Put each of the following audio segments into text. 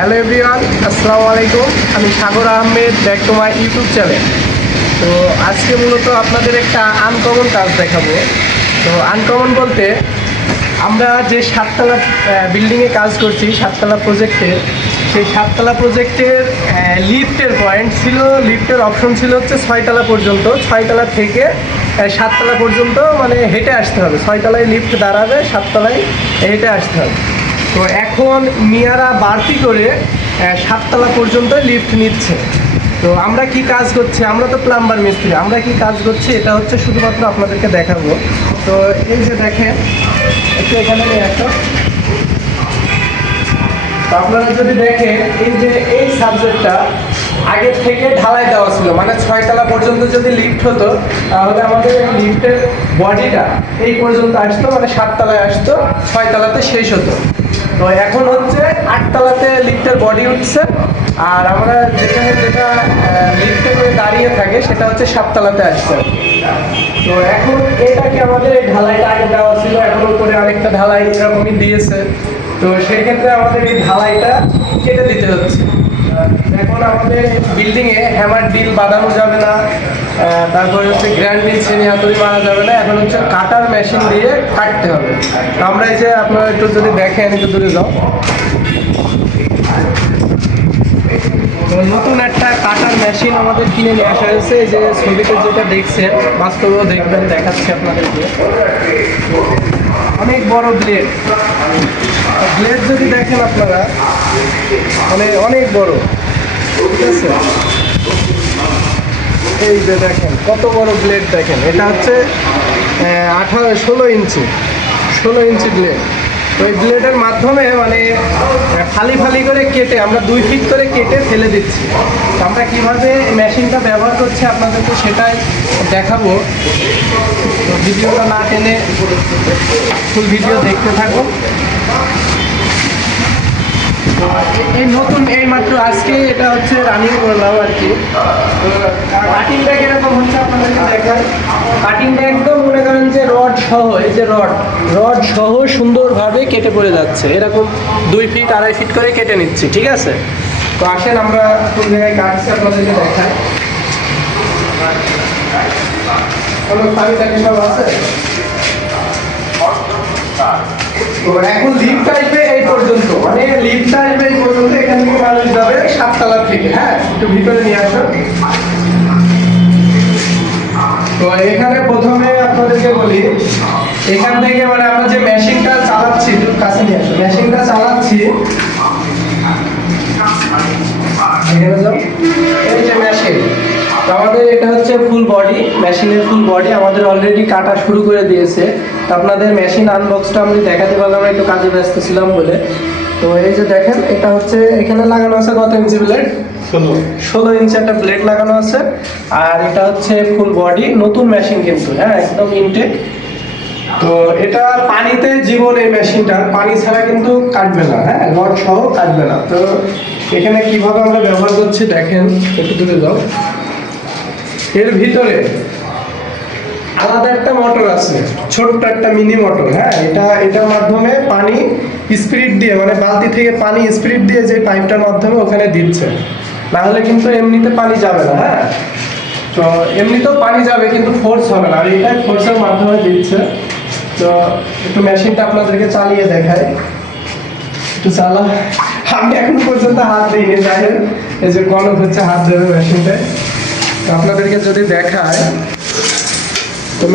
Hello everyone, আসসালামু আলাইকুম। আমি Sagar Ahmed, back to my YouTube channel. তো আজকে মূলত আপনাদের একটা আনকমন কাজ দেখাবো। তো আনকমন বলতে, আমরা যে সাততলা বিল্ডিংয়ে কাজ করছি, সাততলা প্রজেক্টে সেই সাততলা প্রজেক্টের লিফটের পয়েন্ট ছিল লিফটের অপশন ছিল হচ্ছে ছয়তলা পর্যন্ত। ছয়তলা থেকে সাততলা পর্যন্ত মানে হেঁটে আসতে হবে। ছয়তলায় লিফট দাঁড়াবে, সাততলায় হেঁটে আসতে হবে। তো এখন মিয়ারা বাড়তি করে সাততলা পর্যন্ত লিফট নিচ্ছে। তো আমরা কি কাজ করছি? আমরা তো প্লাম্বার মিস্ত্রি। আমরা কি কাজ করছি? এটা হচ্ছে শুধুমাত্র আপনাদেরকে দেখাবো। তো এই যে দেখেন, একটু এখানে আসো। তো আপনারা যদি দেখেন, এই যে এই সাবজেক্টটা আগের থেকে ঢালাই দেওয়া ছিল মানে ছয়তলা পর্যন্ত যদি লিফট হতো, তাহলে আমাদের এই লিফটের বডিটা এই পর্যন্ত আসতো মানে সাততলায় আসতো, ছয়তলাতে শেষ হতো। তো এখন হচ্ছে আটতলাতে লিফটের বডি উঠছে। আর আমরা যেখানে যেটা লিফটে করে দাঁড়িয়ে থাকে, সেটা হচ্ছে সাততলাতে আসছে। তো এখন এটাকে আমাদের ঢালাইটা আগে দেওয়া ছিল? এখন উপরে আরেকটা ঢালাই এরকমই দিয়েছে। তো সেক্ষেত্রে আমাদের এই ঢালাইটা কেটে দিতে হচ্ছে। এখন আমাদের হ্যামার ডিল যাবে না তারপরে হচ্ছে গ্র্যান্ড ডিল মারা যাবে না, এখন হচ্ছে কাটার মেশিন দিয়ে কাটতে হবে। আমরা এই যে আপনারা একটু যদি দেখেন, একটু দূরে যাও। নতুন একটা কাটার মেশিন আমাদের কিনে নিয়ে আসা হয়েছে যে ছবিতে যেটা দেখছেন, বাস্তবেও দেখবেন, দেখাচ্ছি আপনাদেরকে। অনেক বড় ব্লেড ব্লেড যদি দেখেন আপনারা মানে অনেক বড়। ঠিক আছে? এই যে দেখেন, কত বড় ব্লেড দেখেন। এটা হচ্ছে আঠারো, ষোলো ইঞ্চি। ষোলো ইঞ্চি ব্লেড তো এই ব্লেডের মাধ্যমে মানে ফালি ফালি করে কেটে, আমরা দুই ফিট করে কেটে ফেলে দিচ্ছি। আমরা কীভাবে মেশিনটা ব্যবহার করছি আপনাদেরকে সেটাই দেখাবো। তো ভিডিওটা না টেনে ফুল ভিডিও দেখতে থাকুন। তো এই নতুন, এই মাত্র আজকে এটা হচ্ছে রানিং করলাম আর কি। কাটিংটা কীরকম হচ্ছে আপনাদেরকে দেখায় কাটিংটা একদম মনে করেন যে রড সহ, এই যে রড রড সহ সুন্দরভাবে কেটে পড়ে যাচ্ছে। এরকম দুই ফিট আড়াই ফিট করে কেটে নিচ্ছি, ঠিক আছে? তো আসেন আমরা কোন জায়গায় কাটছি আপনাদেরকে দেখাই। সব আছে? তো এখন আসবে এই পর্যন্ত। মানে এই পর্যন্ত এখান থেকে মানুষ যাবে সাততলা থেকে। হ্যাঁ একটু ভিতরে নিয়ে আসো। তো এখানে প্রথমে আপনাদেরকে বলি, এখান থেকে মানে আমরা যে মেশিনটা চালাচ্ছি কাছে নিয়ে আসো। মেশিনটা চালাচ্ছি এই যে মেশিন আমাদের এটা হচ্ছে ফুল বডি মেশিনের ফুল বডি আমাদের অলরেডি কাটা শুরু করে দিয়েছে। আপনাদের মেশিন আনবক্সটা আমি দেখাতে পারলাম না একটু কাজে ব্যস্ত ছিলাম বলে। তো এই যে দেখেন এটা হচ্ছে এখানে লাগানো আছে কত ইঞ্চি ব্লেড ষোলো। ষোলো ইঞ্চি একটা ব্লেড লাগানো আছে। আর এটা হচ্ছে ফুল বডি নতুন মেশিন কিন্তু হ্যাঁ একদম ইনটেক তো এটা পানিতে জীবন এই মেশিনটা পানি ছাড়া কিন্তু কাটবে না হ্যাঁ রড সহ কাটবে না। তো এখানে কীভাবে আমরা ব্যবহার করছি দেখেন একটু দূরে যাও। এর ভিতরে আলাদা একটা মোটর আছে, ছোট্ট একটা মিনি মোটর হ্যাঁ? এটা, এটার মাধ্যমে পানি স্পিরিট দিয়ে মানে বালতি থেকে পানি স্পিরিট দিয়ে যে পাইপটার মাধ্যমে ওখানে দিচ্ছে। না হলে কিন্তু এমনিতে পানি যাবে না হ্যাঁ? তো এমনিতেও পানি যাবে, কিন্তু ফোর্স হবে না। আর এটাই ফোর্সের মাধ্যমে দিচ্ছে। তো একটু মেশিনটা আপনাদেরকে চালিয়ে দেখাই। একটু চালা। আমি এখনও পর্যন্ত হাত দিইনি দেখেন এই যে গণক হচ্ছে হাত দেবে মেশিনটায় আপনাদেরকে যদি দেখায় তো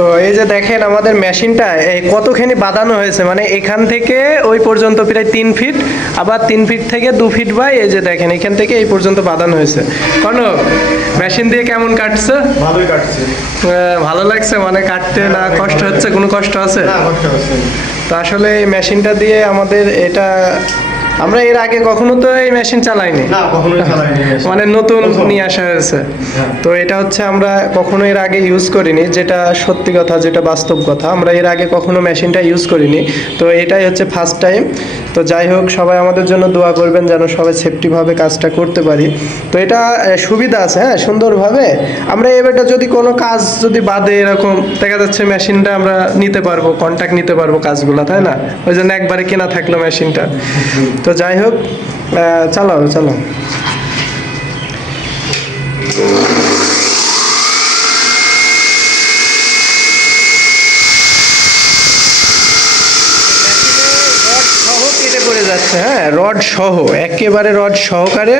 তো এই যে দেখেন আমাদের মেশিনটা এই কতখানি বাঁধানো হয়েছে মানে এখান থেকে ওই পর্যন্ত প্রায় তিন ফিট আবার তিন ফিট থেকে দু ফিট বাই এই যে দেখেন এখান থেকে এই পর্যন্ত বাঁধানো হয়েছে। কনক মেশিন দিয়ে কেমন কাটছে? ভালোই কাটছে। ভালো লাগছে মানে কাটতে না কষ্ট হচ্ছে কোনো কষ্ট আছে। তো আসলে এই মেশিনটা দিয়ে আমাদের এটা আমরা এর আগে কখনো তো এই মেশিন চালাইনি। না মানে নতুন। নিয়ে আসা হয়েছে। হ্যাঁ। তো এটা হচ্ছে আমরা কখনো এর আগে ইউজ করিনি যেটা সত্যি কথা যেটা বাস্তব কথা আমরা এর আগে কখনো মেশিনটা ইউজ করিনি। তো এটাই হচ্ছে ফার্স্ট টাইম তো যাই হোক, সবাই আমাদের জন্য দোয়া করবেন যেন সবাই সেফটিভাবে কাজটা করতে পারি। তো এটা সুবিধা আছে হ্যাঁ সুন্দরভাবে। আমরা এবারটা যদি কোনো কাজ যদি বাদে এরকম, দেখা যাচ্ছে মেশিনটা আমরা নিতে পারব কন্ট্যাক্ট নিতে পারব কাজগুলো, তাই না? ওই জন্য একবারে কেনা থাকল মেশিনটা। তো যাই হোক চালাও চালাও। যাচ্ছে হ্যাঁ রড সহ একেবারে রড সহকারে